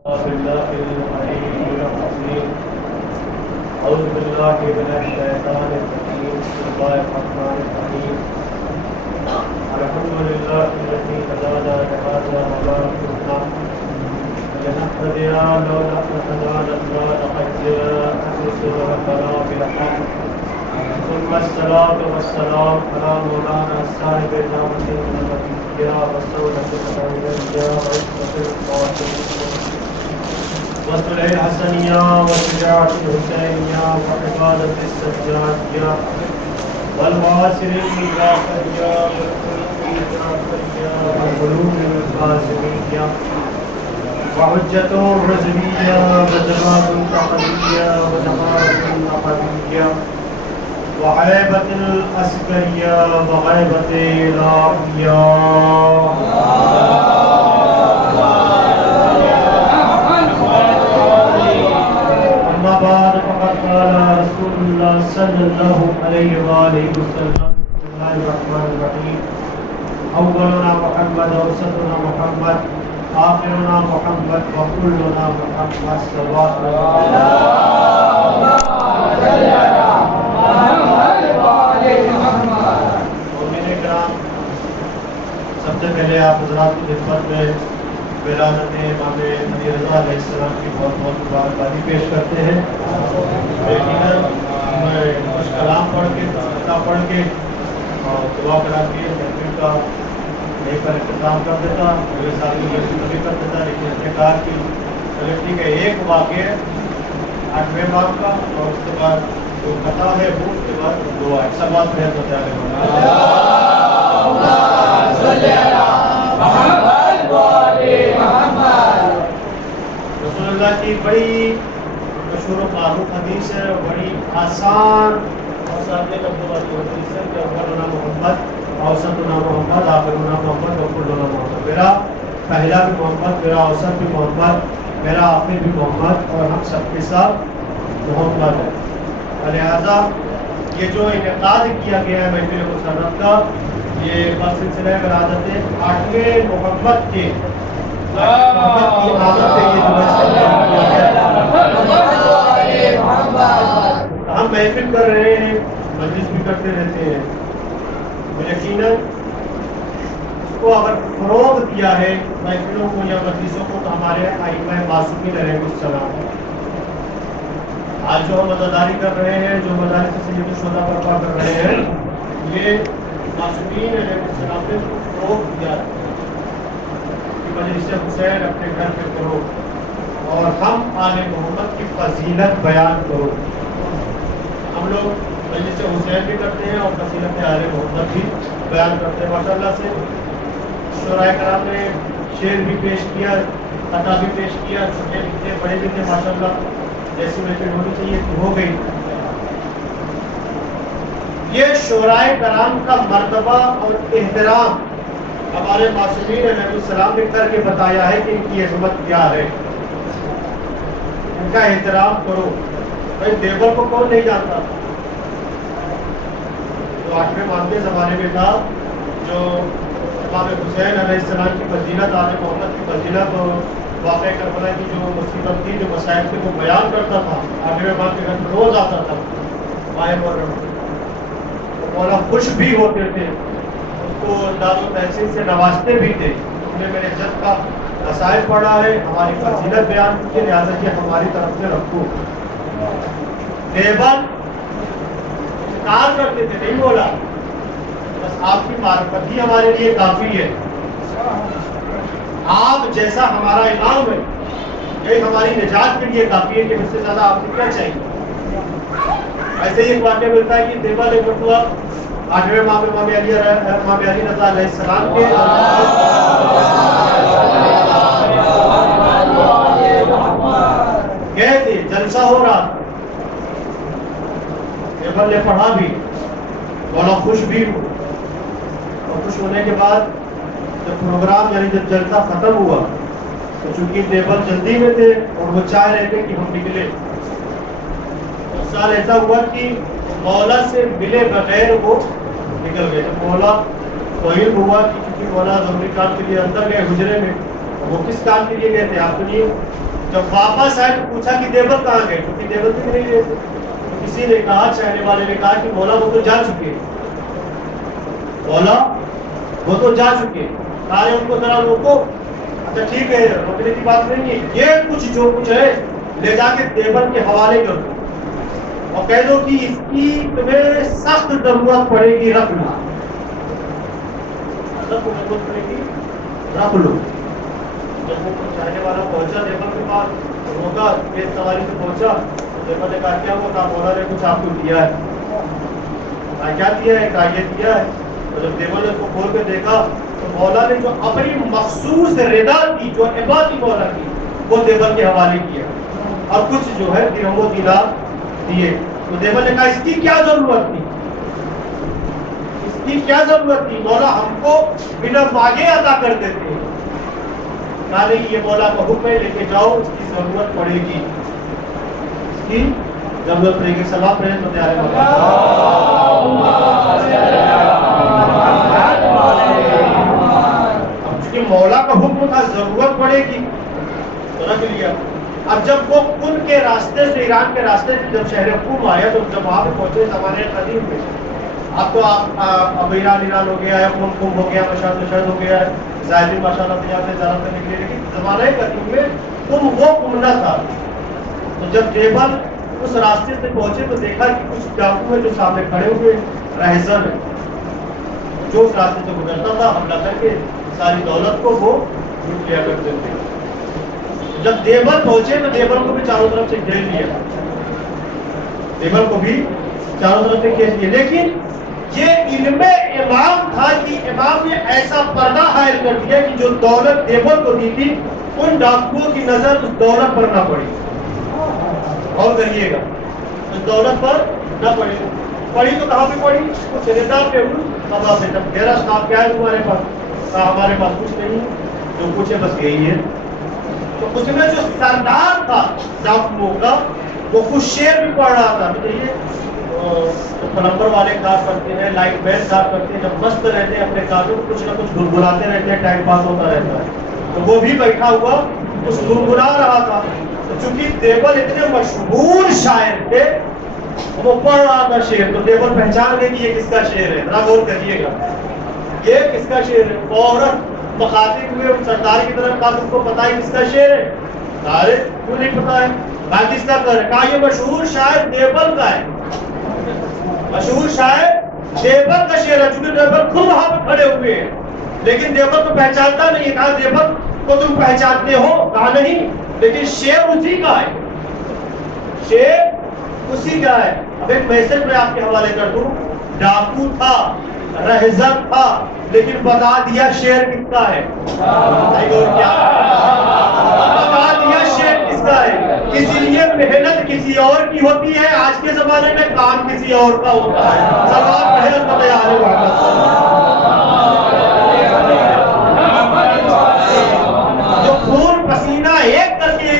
بالله العلي العظيم أعوذ بالله من الشيطان الرجيم بسم الله الرحمن الرحيم الحمد لله الذي هدانا لهذا وما كنا لنهتدي لولا أن هدانا الله لقد جاءت رسل ربنا بالحق ثم الصلاة والسلام على مولانا صاحب النعمة النبوية رسولة الأنبياء وعصمة القاسمين وصلح الحسنية وشجاعة الحسينية وعبادة السجادية والواصل الجعفرية والخلق الجعفرية والقلوب القاسمية وحجة الرزمية وجمال التقوية وجمال النقبية وعيبة الأسكرية وغيبة الأنبياء. أما بعد فقد قال رسول الله صلى الله عليه وآله وسلم بسم الله الرحمن الرحيم أولنا محمد ووسطنا محمد آخرنا محمد وكلنا محمد صلوات سب سے پہلے آپ حضرات کی خدمت میں ولادت امام علی رضا علیہ السلام کی بہت بہت مبارکبادی پیش کرتے ہیں. یقیناً میں کچھ کلام پڑھ کے پڑھ کے اور دعا کرا کے محفل کا یہیں پر اختتام کر دیتا. میرے ساتھ بھی کر دیتا لیکن اس نے کہا کہ چلے ٹھیک ہے ایک واقعہ 8ویں باب کا اور اس کے بعد جو کتھا ہے وہ اس کے بعد دعا سب بات بہت ہوتا ہے. رسول اللہ کی بڑی مشہور و معروف حدیث ہے, بڑی آسان اور سادے لفظوں والی حدیث ہے کہ اولنا محمد اوسطنا محمد آخرنا محمد وکلنا محمد. میرا پہلا بھی محمد, میرا اوسط بھی محمد, میرا آخر بھی محمد اور ہم سب کے ساتھ محمد ہے. لہذا یہ جو انعقاد کیا گیا ہے محفل مسرت کا, یہ سلسلہ ولادت 8ویں محمد کی آمد سے یہ ہم محفل کر رہے ہیں, مجلس بھی کرتے رہتے ہیں. یقیناً اس کو اگر فروغ دیا ہے محفلوں کو یا مجلسوں کو تو ہمارے ائمہ معصومین علیہ السلام. آج جو ہم عزاداری کر رہے ہیں, جو مدارس سید الشہداء برپا کر رہے ہیں, یہ معصومین علیہ السلام نے فروغ دیا ہے کہ مجلس حسین اپنے گھر پہ کرو اور ہم آل محمد کی فضیلت بیان کرو. ہم لوگ مجلس حسین بھی کرتے ہیں اور فضیلت آل محمد بھی بیان کرتے ہیں. ماشاء اللہ سے شعراء کرام نے شعر بھی پیش کیا, قطع بھی پیش کیا, چھوٹے بھی تھے بڑے بھی تھے. ماشاء اللہ جیسی محفل ہونی چاہیے تھی ہو گئی. یہ شعراء کرام کا مرتبہ اور احترام ہمارے معصومین علیہ السلام نے کر کے بتایا ہے کہ ان کی عظمت کیا ہے. ان کا احترام کرو. بھائی دیوبند کو کون نہیں جانتا, جو 8ویں امام کے زمانے میں تھا, جو امام حسین علیہ السلام کی فضیلت, آل محمد کی فضیلت اور واقع کربلا کی جو مصیبت تھی, جو مسائل تھے, وہ بیان کرتا تھا. 8ویں امام کے گھر میں روز آتا تھا ماہ محرم. مولا خوش بھی ہوتے تھے, اس کو داد و تحسین سے نوازتے بھی تھے. تم نے میرے جد کا مسائل پڑھا ہے, ہماری فضیلت بیان کی, لہٰذا کہ ہماری طرف سے رکھو. دیوبند کار کرتے تھے, نہیں بولا بس آپ کی معرفت ہی ہمارے لیے کافی ہے. آپ جیسا ہمارا امام ہے یہی ہماری نجات کے لیے کافی ہے کہ اس سے زیادہ آپ کو کیا چاہیے. ایسے ہی ایک واقعہ ملتا ہے کہ دیوبند ایک مرتبہ 8ویں امام علی رضا علیہ السلام کے گئے تھے, جلسہ ہو رہا. دیوبند نے پڑھا بھی, مولا خوش بھی ہو, اور خوش ہونے کے بعد جب پروگرام یعنی جب جلسہ ختم ہوا تو چونکہ دیوبند جلدی میں تھے اور وہ چاہ رہے تھے کہ ہم نکلے. اس سال ایسا ہوا کہ مولا سے ملے بغیر وہ نکل گئے. تو مولا توہین ہوا کہ کیونکہ مولا ضروری کام کے لیے اندر گئے حجرے میں, وہ کس کام کے لیے گئے تھے آپ سنیے. جب واپس آئے تو پوچھا کہ دیوبند کہاں گئے, کیونکہ دیوبند بھی نہیں گئے تھے. کسی نے کہا, چہنے والے نے کہا کہ مولا وہ تو جا چکے, مولا وہ تو جا چکے. کہا ان کو ذرا روکو. اچھا ٹھیک ہے, روکنے کی بات نہیں ہے, یہ کچھ جو کچھ ہے لے جا کے دیوبند کے حوالے کر دو اور کہہ دو کہ اس کی تمہیں سخت ضرورت پڑے گی, رکھ لو. ضرورت پڑے گی, رکھ لو. جب وہ چاہنے والا پہنچا دیوبند کے پاس, روکا, تیز سواری سے پہنچا, دیوبند نے کہا کیا وہ کہا مولا نے کچھ آپ کو دیا ہے. کہا کیا دیا ہے؟ کہا یہ دیا ہے. اور جب دیوبند نے اس کو کھول کے دیکھا تو مولا نے جو اپنی مخصوص رضا کی, جو عبادت مولا کی, وہ دیوبند کے حوالے کیا اور کچھ جو ہے درہم و دینار دیے. تو دیوبند نے کہا اس کی کیا ضرورت تھی, اس کی کیا ضرورت تھی, مولا ہم کو بنا مانگے عطا کر دیتے ہیں. کہا نہیں, یہ مولا کا حکم ہے, لے کے جاؤ, اس کی ضرورت پڑے گی, اس کی ضرورت پڑے گی. سلام پڑھیں تو پیارے مولا. اب چونکہ مولا کا حکم تھا ضرورت پڑے گی تو رکھ لیا. اب جب وہ ان کے راستے سے, ایران کے راستے سے جب شہر قم آیا, تو جب وہاں پہ پہنچے زمانے قدیم میں, اب تو اب ایران ہو گیا ہے, قم ہو گیا, مشہد ہو گیا ہے, ظاہر ماشاء اللہ سے یہاں سے زیادہ تر نکلے, لیکن زمانے قدیم میں قم وہ قم نہ تھا. تو جب دیوبند اس راستے سے پہنچے تو دیکھا کہ کچھ ڈاکو ہیں جو سامنے کھڑے ہوئے, رہزن ہے, جو اس راستے سے گزرتا تھا حملہ کر کے ساری دولت کو وہ لوٹ لیا کرتے تھے. جب دیوبند پہنچے تو دیوبند کو بھی چاروں طرف سے گھیر لیا, دیوبند کو بھی چاروں طرف سے گھیر لیا. لیکن یہ علم امام تھا کہ امام نے ایسا پردہ حائل کر دیا کہ جو دولت دیوبند کو دی تھی, ان ڈاکوؤں کی نظر اس دولت پر نہ پڑی. اور کریے گا, اس دولت پر نہ پڑی. پڑھی تو کہاں پہ پڑھی, اس رضا پہ ہوئی. بابا سے جب گہرا صاحب کیا ہے تمہارے پاس, کہا ہمارے پاس کچھ نہیں, جو کچھ ہے بس یہی ہے. تو اس میں جو سردار تھا ڈاکوؤں کا, وہ کچھ شعر بھی پڑھ رہا تھا. پلمبر والے کار کرتے ہیں, لائٹ مین کار کرتے ہیں, جب مست رہتے ہیں اپنے کاروں کو کچھ نہ کچھ گنگناتے رہتے ہیں, ٹائم پاس ہوتا رہتا ہے. تو وہ بھی بیٹھا ہوا کچھ گنگنا رہا تھا. چونکہ دیوبند اتنے مشہور شاعر تھے, وہ پڑھ رہا تھا شعر, تو دیوبند پہچان گئے کہ یہ کس کا شعر ہے. ذرا غور کریے گا, یہ کس کا شعر ہے. عورت مخاطب ہوئے سردار کی طرف, کہا تم کو پتا ہے کس کا شعر ہے؟ ارے کیوں نہیں پتا ہے؟ کہا کس کا کر ہے؟ کہا یہ مشہور شاعر دیوبند کا ہے, مشہور شاعر دیوبند کا شعر ہے. چونکہ دیوبند خود وہاں پہ کھڑے ہوئے ہیں, لیکن دیوبند کو پہچانتا نہیں. کہا دیوبند کو تم پہچانتے ہو؟ کہا نہیں, لیکن شعر اسی کا ہے, شعر اسی کا ہے. اب ایک میسج میں آپ کے حوالے کر دوں, ڈاکو تھا, رہزن تھا, لیکن بتا دیا شعر کس کا ہے. بتا دیا شعر کس کا ہے. اسی لیے محنت کسی اور کی ہوتی ہے, آج کے زمانے میں کام کسی اور کا ہوتا ہے. سوال محنت کا تیار جو خون پسینہ ایک کر کے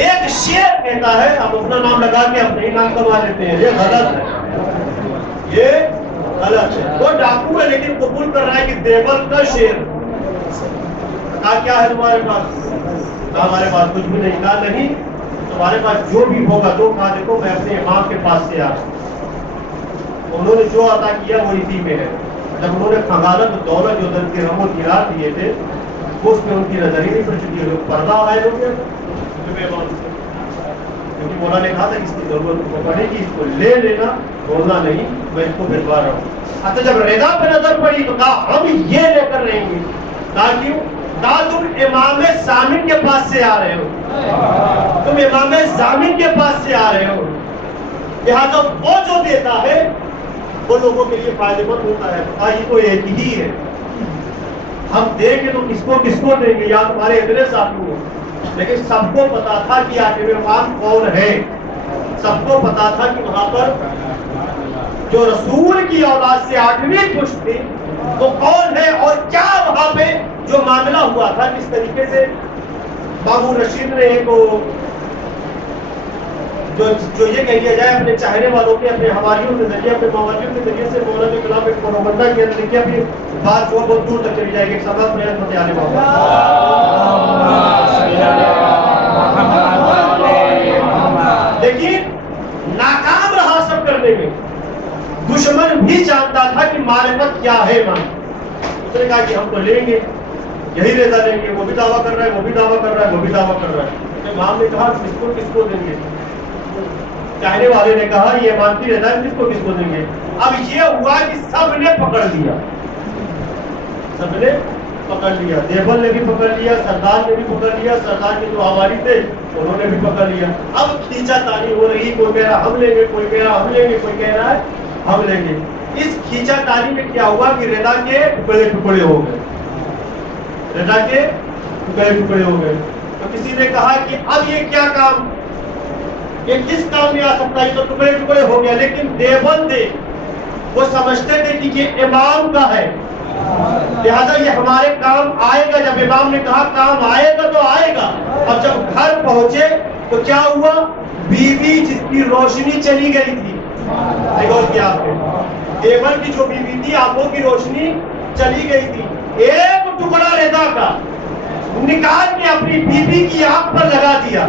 ایک شعر کہتا ہے, ہم اپنا نام لگا کے اپنے ہی نام کما لیتے ہیں. یہ غلط ہے, یہ غلط ہے. وہ ڈاکو ہے لیکن قبول کر رہا ہے کہ دیوبند کا شعر. کہا کیا ہے تمہارے پاس؟ کہا ہمارے پاس کچھ بھی نہیں. کہا نہیں, تمہارے پاس جو بھی ہوگا تو. کہا دیکھو میں اپنے امام کے پاس سے آیا, انہوں نے جو عطا کیا وہ اسی میں ہے. جب انہوں نے خزانت دولت جو درہم و دینار دیے تھے, وہ اس میں ان کی نظر ہی نہیں پڑ چکی ہے. پردہ آئے ہو گیا, کیونکہ مولا نے کہا تھا اس کی ضرورت کو پڑے گی, اس کو لے لینا, بولنا نہیں, میں اس کو بھجوا رہا ہوں. اچھا جب رضا پہ نظر پڑی تو کہا ہم یہ لے کر رہیں گے. کہا کیوں؟ کہا تم امام ضامن کے پاس سے آ رہے ہو, تم امام ضامن کے پاس سے آ رہے ہو, لہٰذا وہ جو دیتا ہے وہ لوگوں کے لیے فائدہ مند ہوتا ہے. کہا یہ تو ایک ہی ہے, ہم دیں گے تو کس کو دیں گے, یا تمہارے اتنے ساتھی ہو. لیکن سب کو پتا تھا کہ حاتم خان کون ہے, سب کو پتا تھا کہ وہاں پر جو رسول کی اولاد سے 8ویں پشت تھی وہ کون ہے, اور کیا وہاں پہ جو معاملہ ہوا تھا, کس طریقے سے مامون رشید نے ایک جو یہ کہہ دیا جائے اپنے چاہنے والوں کے، اپنے حواریوں کے ذریعے، اپنے موالیوں کے ذریعے سے مولا کے خلاف ایک پروپگنڈا کیا طریقے اپنی بات جو بہت دور تک چلی جائے گی. ایک سبب میں فتح علی لیکن ناکام رہا سب کرنے میں. دشمن بھی جانتا تھا کہ معرفت کیا ہے. اس نے کہا کہ ہم تو لیں گے، یہی رضا لیں گے. وہ بھی دعویٰ کر رہا ہے، وہ بھی دعویٰ کر رہا ہے، وہ بھی دعویٰ کر رہا ہے. امام نے کہا کس کو دیں گے؟ چاہنے والے نے کہا یہ مانتی رضا ہے، کس کو دیں گے؟ اب یہ ہوا کہ سب نے پکڑ لیا، سب نے پکڑ لیا. دیوبند نے بھی پکڑ لیا، سردار نے بھی پکڑ لیا، سردار کے جو حوالی تھے انہوں نے بھی پکڑ لیا. اب کھینچا تانی ہو رہی، کوئی کہہ رہا ہم لیں گے، کوئی کہہ رہا ہم لیں گے، کوئی کہہ رہا ہے ہم لیں گے. اس کھینچا تانی میں کیا ہوا کہ رضا کے ٹکڑے ٹکڑے ہو گئے، رضا کے ٹکڑے ٹکڑے ہو گئے. تو کسی نے کہا کہ اب یہ کیا کام، یہ کس کام میں آ سکتا ہے؟ تو ٹکڑے ٹکڑے ہو گیا. لیکن دیوبند وہ سمجھتے تھے کہ یہ امام کا ہے، لہذا یہ ہمارے کام آئے گا. جب امام نے کہا کام آئے گا تو آئے گا. اب جب گھر پہنچے تو کیا ہوا؟ بیوی جس کی روشنی چلی گئی تھی، دیوبند کی جو بیوی تھی آنکھوں کی روشنی چلی گئی تھی، ایک ٹکڑا رضا کا نکال کے اپنی بیوی کی آنکھ پر لگا دیا.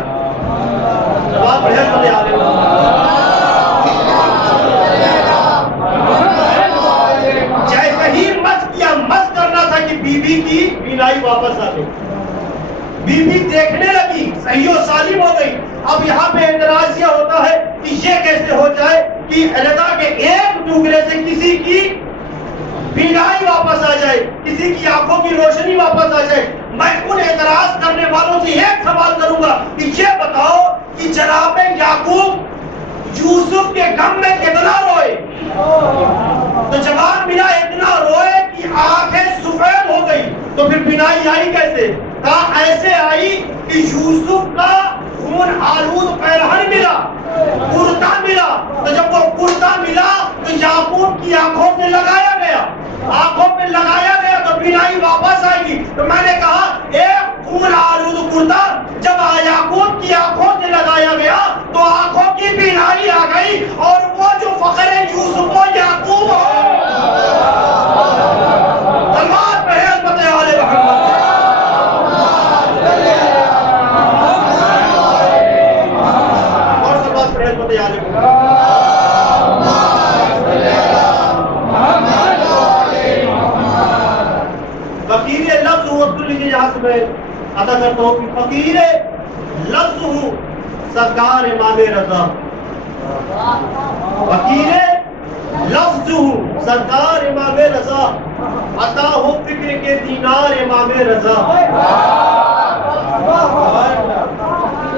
جیسے ہی مس کرنا تھا کہ بیوی کی بینائی واپس آ گئی، بیوی دیکھنے لگی، صحیح و سالم ہو گئی. اب یہاں پہ اعتراض یہ ہوتا ہے کہ یہ کیسے ہو جائے کہ رضا کے ایک ٹکڑے سے کسی کی بینائی واپس آ جائے، کسی کی آنکھوں کی روشنی واپس آ جائے. میں ان اعتراض کرنے والوں سے ایک سوال کروں گا کہ یہ بتاؤ کہ جناب یعقوب یوسف کے غم میں کتنا روئے؟ تو جوان بنا اتنا روئے کہ آنکھیں سفید ہو گئی. تو پھر بینائی آئی کیسے؟ کہا ایسے آئی کہ یوسف کا خون آلود پیرہن ملا، کرتا ملا. تو جب وہ کرتا ملا تو یعقوب کی آنکھوں سے لگایا گیا، آنکھوں پہ لگایا گیا تو بینائی واپس آئے گی. تو میں نے کہا ایک خون آلود کرتا جب یعقوب کی آنکھوں سے لگایا گیا تو آنکھوں کی بینائی آ گئی، اور وہ جو فخر یوسف و یعقوب ہو. سلمان پہ حضرت آل محمد. اور سلمان پہ حضرت آل محمد. فقیر لفظ ہوں، اب لیجیے یہاں سے میں ادا کرتا ہوں کہ فقیر لفظ ہوں سرکار امام رضا. فقیر لفظ ہوں سرکار امام رضا، عطا ہو فکر کے دینار امام رضا.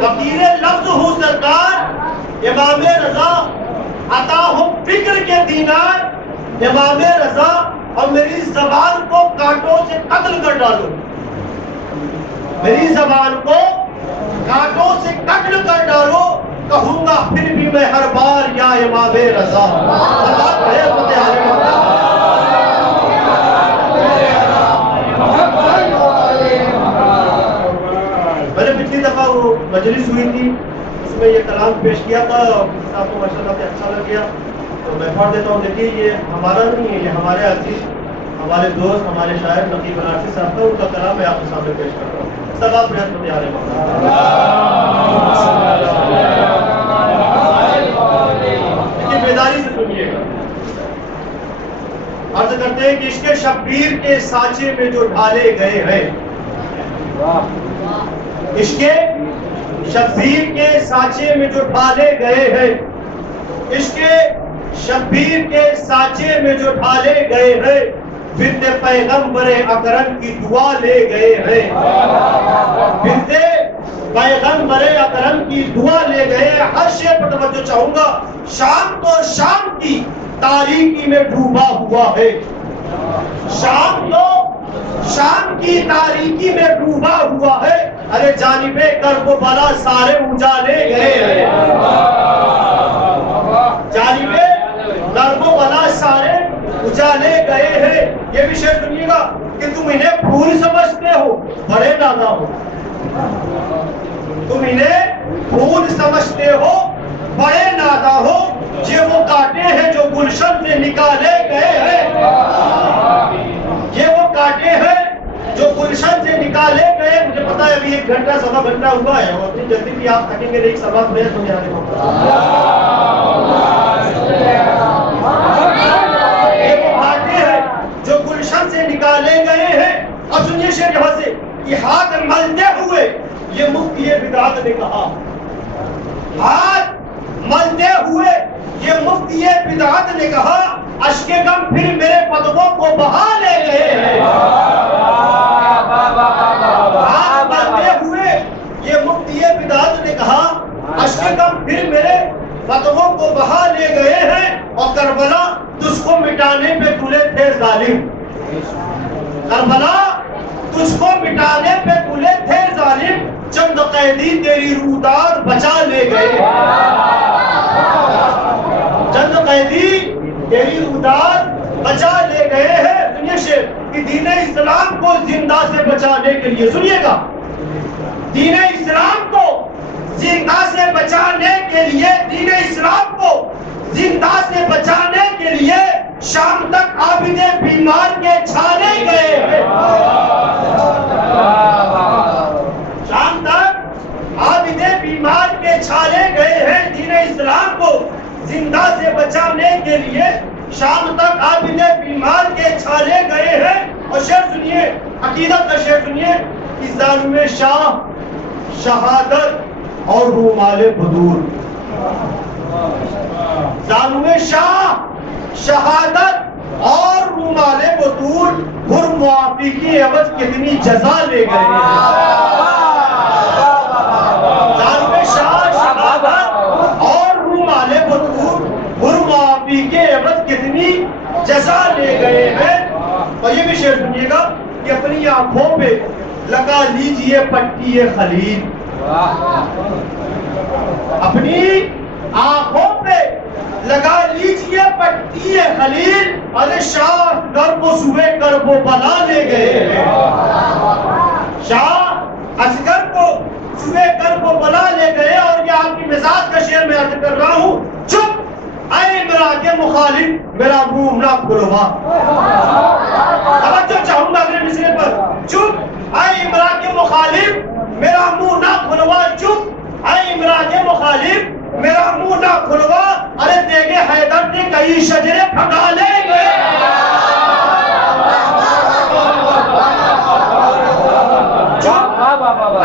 فقیر لفظ ہوں سرکار امام رضا، عطا ہو فکر کے دینار امام رضا. اور میری زبان کو کانٹوں سے قتل کر ڈالو، میری زبان کو کانٹوں سے قتل کر ڈالو، کہوں گا پھر بھی میں ہر بار یا امام رضا. میں نے پچھلی دفعہ وہ مجلس ہوئی تھی، اس میں یہ کلام پیش کیا تھا اور صاحب کو ماشاء اللہ سے اچھا لگ گیا. تو میں پڑھ دیتا ہوں. دیکھیے یہ ہمارا نہیں ہے، یہ ہمارے عزیز، ہمارے دوست، ہمارے شاعر نقیب بنارسی صاحب کا، ان کا کلام میں آپ کے سامنے پیش کر رہا ہوں. سب آپ رحمت تیار ہیں. لیکن بیداری سے سنیے گا. عرض کرتے ہیں کہ عشق شبیر کے سانچے میں جو ڈھالے گئے ہیں، عشق شبیر کے سانچے میں جو ڈھالے گئے ہیں، عشق شبیر کے سانچے میں جو ڈھالے گئے ہیں، بنت پیغمبر اکرم کی دعا لے گئے ہیں. بنت پیغمبر اکرم کی دعا لے گئے. ہر شے پر توجہ چاہوں گا. شام تو شام کی تاریکی میں ڈوبا ہوا ہے، شام تو شام کی تاریکی میں ڈوبا ہوا ہے. ارے جانب کرب و بلا سارے اجالے گئے ہیں، جانب کرب و بلا سارے اجالے گئے ہیں. یہ بھی شعر سنیے گا کہ تم انہیں پھول سمجھتے ہو بڑے نادا ہو، تم انہیں پھول سمجھتے ہو سے نکالے گئے ہیں. یہ وہ کانٹے ہیں جو گلشن سے نکالے گئے. مجھے پتا ہے ابھی 1 گھنٹہ سوا گھنٹہ ہوا ہے اور اتنی جلدی بھی آپ تھکیں گے نہیں. سوا پریس ہو جانے کو یہ وہ کانٹے ہیں جو گلشن سے نکالے گئے ہیں. اب سنیے شعر یہاں سے کہ ہاتھ ملتے ہوئے یہ مفتی بدعت نے کہا. ہاتھ ملتے ہوئے یہ مفتی بدعت نے کہا اشک غم پھر میرے قدموں کو بہا لے گئے ہیں. ہاتھ ملتے ہوئے یہ مفتی بدعت نے کہا اشک غم پھر میرے قدموں کو بہا لے گئے ہیں. اور کربلا تجھ کو مٹانے پہ تلے تھے ظالم. کربلا تجھ کو مٹانے پہ تلے تھے ظالم. چند قیدی تیری روداد بچا لے گئے. چند قیدی تیری روداد بچا لے گئے ہیں. سنیے شعر کہ دین اسلام کو زندہ سے بچانے کے لیے, سنیے گا, دین اسلام کو زندہ سے بچانے کے لیے, دین اسلام کو زندہ سے بچانے کے لیے شام تک عابد بیمار کے چھانے گئے ہیں. شام تک عابد بیمار کے چھانے گئے ہیں. دین اسلام کو زندہ سے بچانے کے لیے شام تک عابد بیمار کے چھانے گئے ہیں. اور شعر سنیے, عقیدت کا شعر سنیے کہ ظالم شاہ شہادت اور رومال بدور. ظالم شاہ شہادت اور رومال بدور ہر معافی کی عوض کتنی جزا لے گئے ہیں. ظالم شاہ شہادت اور رومال بدور ہر معافی کے عوض کتنی جزا لے گئے ہیں. اور یہ بھی شعر سنیے گا کہ اپنی آنکھوں پہ لگا لیجئے پٹی خلیل. اپنی آنکھوں پہ لگا لیجئے پٹی خلیل. ارے شاہ کرب و صبح کرب و بلا لے گئے ہیں. شاہ اصغر کو صبح کرب و بلا لے گئے. اور یہ آپ کی مزاج کا شعر میں عرض کر رہا ہوں. چپ اے عمران کے مخالف میرا منہ نہ کھلوا. توجہ چاہوں گا اگلے مصرے پر. چپ اے عمران کے مخالف میرا منہ نہ کھلوا. چپ اے عمران کے مخالف میرا منہ نہ کھلوا. ارے دیگے حیدر نے کئی شجرے پھگا لے گئے. چپ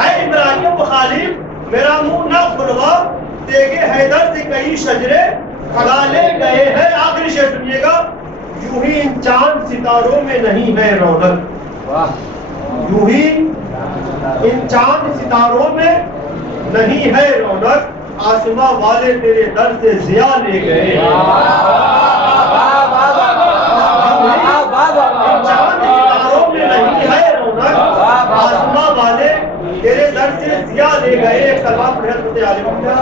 اے عمران کے مخالف میرا منہ نہ کھلوا. دیگے حیدر سے کئی شجرے پھگا لے گئے ہیں. آخری شعر سنیے گا. یوں ہی ان چاند ستاروں میں نہیں ہے رونق. یوں ہی ان چاند ستاروں میں نہیں ہے رونق. آسماں والے تیرے در سے ضیا لے گئے. چاند ستاروں میں نہیں ہے رونق. آسماں والے تیرے در سے ضیا لے گئے. ایک سلام پڑھے حضرت علی محمد.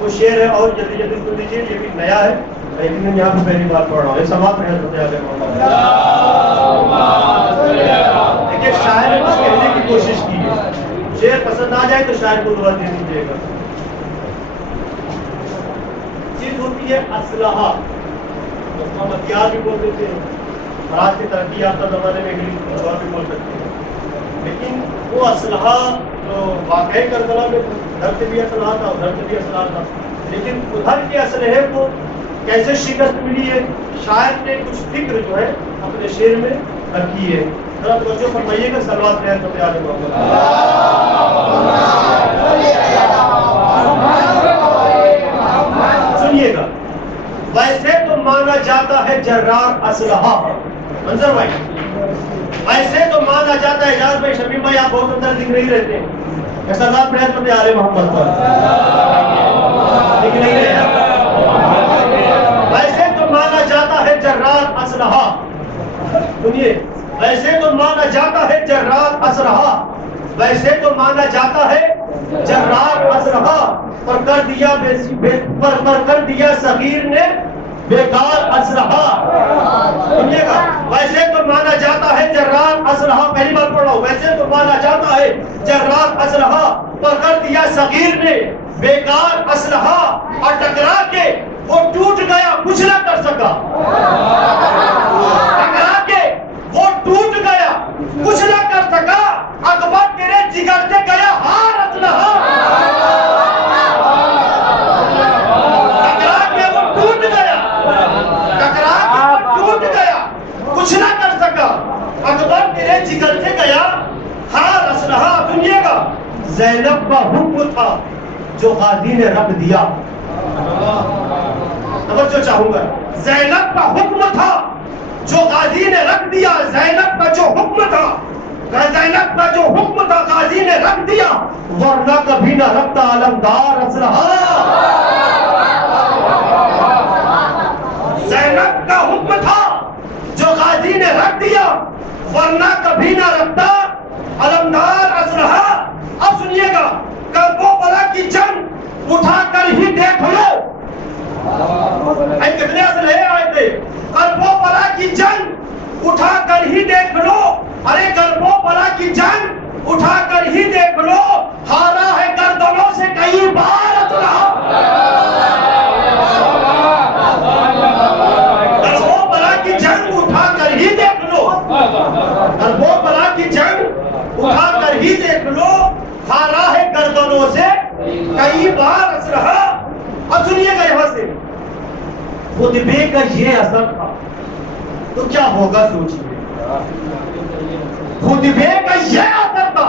وہ شعر ہے اور جلدی جلدی سن لیجیے. یہ بھی نیا ہے لیکن میں یہاں پہ پہلی بار پڑھ رہا ہوں. یہ سماعت میں حضرت علی محمد. دیکھیے شاعر نے کچھ کہنے کی کوشش کی ہے. شعر پسند آ جائے تو شاعر کو دعا دے دیجیے گا. چیز ہوتی ہے اسلحہ. اس کو ہم ہتھیار بھی بول دیتے ہیں. آج کی ترقی یافتہ زمانے میں انگلش بھی بول سکتے ہیں. لیکن وہ اسلحہ جو واقعی کربلا میں ادھر سے بھی اسلحہ تھا ادھر سے بھی اسلحہ تھا. لیکن ادھر کے اسلحے کو کیسے شکست ملی ہے شاعر نے کچھ فکر جو ہے اپنے شعر میں رکھی ہے. ذرا توجہ فرمائیے گا. صلوات رہے حضرت علی محمد. سنیے گا. ویسے تو مانا جاتا ہے جرار اسلحہ. منظر بھائی ویسے تو مانا جاتا ہے. اجاز بھائی شبیر بھائی آپ بہت اندر دکھ نہیں رہتے. صلوات رہے حضرت علی محمد پر. دکھ نہیں رہے. ویسے تو مانا جاتا ہے جرار اسلحہ. سنیے. ویسے تو مانا جاتا ہے جرار اسلحہ. ویسے تو مانا جاتا ہے جرار اسلحہ. پر کر دیا صغیر نے بیکار اسلحہ. سنیے گا. ویسے تو مانا جاتا ہے جرار اسلحہ، پہلی بار پڑھ رہا ہوں، ویسے تو مانا جاتا ہے جرار اسلحہ پکڑ دیا صغیر نے بیکار اسلحہ اور ٹکرا کے وہ ٹوٹ گیا، کچھ نہ کر سکا، ٹکرا کے وہ ٹوٹ گیا، کچھ نہ کر سکا، اکبر تیرے جگر سے گیا ہار اسلحہ، ٹکرا کے وہ ٹوٹ گیا، ٹکرا کے وہ ٹوٹ گیا، کچھ نہ کر سکا، اکبر تیرے جگر سے گیا ہار اسلحہ۔ سنیے گا، زینب کا حکم تھا جو غازی نے رکھ دیا، توجہ چاہوں گا، زینب کا حکم تھا جو غازی نے رکھ دیا، زینب کا جو حکم تھا، زینب کا جو حکم تھا غازی نے رکھ دیا، ورنہ کبھی نہ رکھتا علمدار اسلحہ۔ زینب کا حکم تھا جو غازی نے رکھ دیا، ورنہ کبھی نہ رکھتا علمدار اسلحہ۔ اب سنیے گا، کربلا کی جنگ اٹھا کر ہی دیکھ لو، کتنے اسلحے آئے تھے، کربلا کی جنگ اٹھا کر ہی دیکھ لو، ارے کربلا کی جنگ اٹھا کر ہی دیکھ لو، ہارا ہے گردنوں سے کئی بار اسلحہ۔ کربلا کی جنگ اٹھا کر ہی دیکھ لو، کربلا کی جنگ اٹھا کر ہی دیکھ لو، ہارا ہے گردنوں سے کئی بار اسلحہ۔ اب سنیے گا یہاں سے، خطبے کا یہ اثر تھا تو کیا ہوگا سوچیے، خطبے کا یہ اثر تھا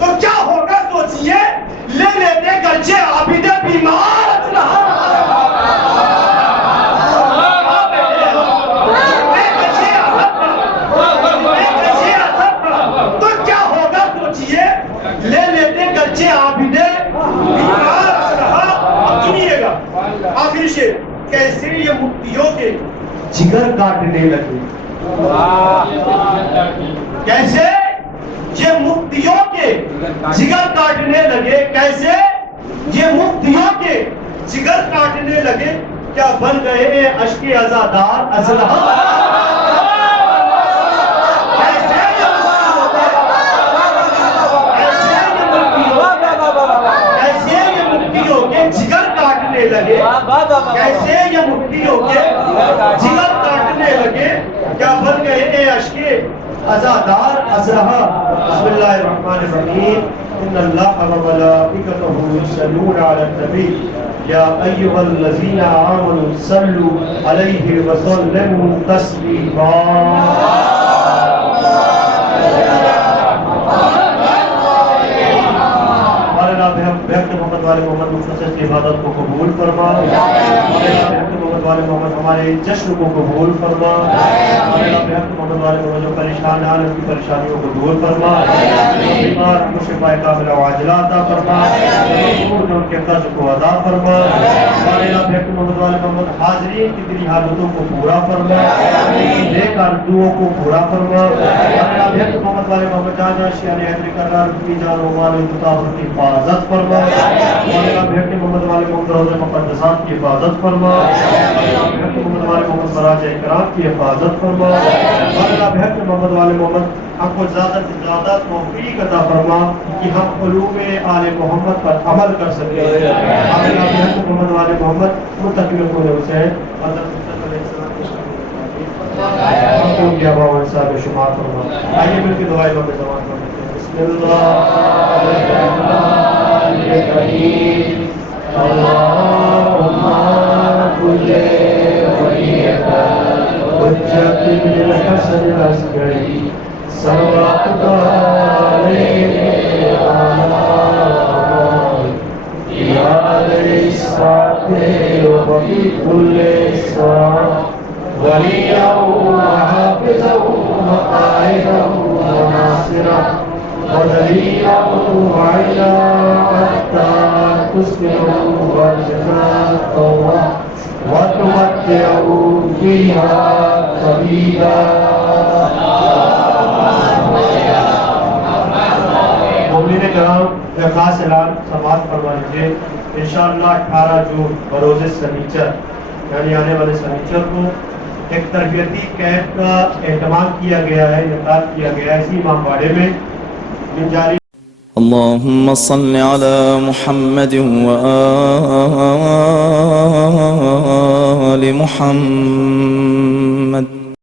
تو کیا ہوگا سوچیے، لے لیتے گرچہ عابد بیمار اسلحہ۔ تو کیا ہوگا سوچیے، لے لیتے گرچہ عابد بیمار اسلحہ۔ اب سنیے گا آخری شعر، کیسے یہ مفتیوں کے جگر کاٹنے لگے، کیسے یہ مفتیوں کے جگر کاٹنے لگے، کیسے یہ مفتیوں کے جگر کاٹنے لگے، کیا بن گئے اشک عزادار اسلحہ۔ جگر کاٹنے لگے، کیسے یہ مفتیوں کے جگر کاٹنے لگے، کیا بن گئے اشک عزادار اسلحہ۔ بسم اللہ الرحمن الرحیم، ان اللہ وملائکتہ یصلون علی النبی یا ایھا الذین آمنوا صلوا علیہ وسلموا تسلیما۔ بحق محمد والے محمد مختصر کی عبادت کو قبول فرما، بحق محمد والے محمد ہمارے جشن کو قبول فرما، بحق محمد والے محمد جو پریشان عالم کی پریشانیوں کو دور فرما، بیمار کو شفا کاملہ عاجلہ عطا فرما، جو ان کے قرض کو ادا فرما، بحق محمد والے محمد حاضرین کی دلی حاجتوں کو پورا فرما، نیک آرزوؤں کو پورا فرما، بحق محمد والے محمد جہاں جہاں شیعہ حیدر کر رہا کی جان و مال مطابق کی حفاظت فرما، بحق محمد والے محمد روضہ مقدسات کی حفاظت فرما، بحق محمد والے محمد مراجع اکرام کی حفاظت فرما، بحق محمد والے محمد ہم کو زیادہ سے زیادہ توفیق عطا فرما کہ ہم علوم آل محمد پر عمل کر سکیں، بحق محمد والے محمد متقی کو حسین ہم کو کیا باور صاحب شمار فرما۔ آئیے مل کے دعائیں میں زبان کرتے ہیں، بسم اللہ الرحمن الرحیم، اللہم کل ولیک حجت الحسن العسکری صلوات علیہ یا علیہ الصلاة وفی کل صلاة ولیہ وحافظہ وقائدہ وناصرہ ودلیلہ وعلا حتی تسکنہ وجنہ وتمتعہ فیہا طویلا۔ مومنین کرام، خاص اعلان سماعت فرما لیجیے، انشاءاللہ 18 جون بروز سنیچر یعنی آنے والے سنیچر کو ایک تربیتی کیمپ کا اہتمام کیا گیا ہے، انعقاد کیا گیا ہے اسی امام باڑے میں من جاری. اللهم صل على محمد وآل محمد